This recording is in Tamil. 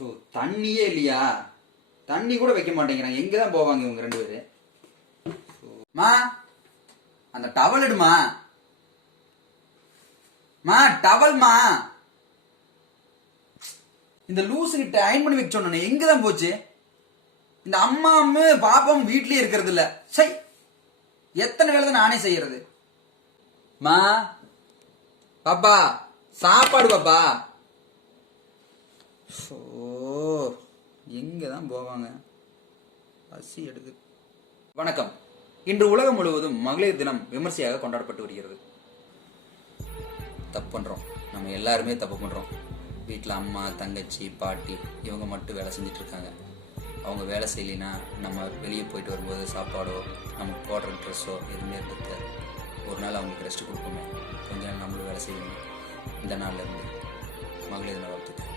ஸோ தண்ணியே இல்லையா? தண்ணி கூட வைக்க மாட்டேங்கிறாங்க. எங்கே தான் போவாங்க இவங்க ரெண்டு பேரு? மா, அந்த டவல் எடுமா. மா, டவல்மா. இந்த லூசு கிட்ட அயன் பண்ணி வைக்க சொன்ன எங்கதான் போச்சு? இந்த அம்மாவும் பாப்பாவும் வீட்லயே இருக்கிறது இல்ல. சை, எத்தனை வேலை தான் நானே செய்யறது? மா, பாப்பா சாப்பாடு பாப்பா. எங்கதான் போவாங்க? பசி எடுக்கு. வணக்கம். இன்று உலகம் முழுவதும் மகளிர் தினம் விமர்சையாக கொண்டாடப்பட்டு வருகிறது. தப்பு பண்றோம், நம்ம எல்லாருமே தப்பு பண்றோம். வீட்டில் அம்மா, தங்கச்சி, பாட்டி இவங்க மட்டும் வேலை செஞ்சுட்டு இருக்காங்க. அவங்க வேலை செய்யலைன்னா நம்ம வெளியே போயிட்டு வரும்போது சாப்பாடோ நமக்கு போடுற ட்ரெஸ்ஸோ எதுவுமே இருக்காது. ஒரு நாள் அவங்களுக்கு ரெஸ்ட் கொடுப்போமே, கொஞ்ச நாள் நம்மளும் வேலை செய்வோமே. இந்த நாள்ல இருந்து மகளிர் தின வாழ்த்துக்கள்.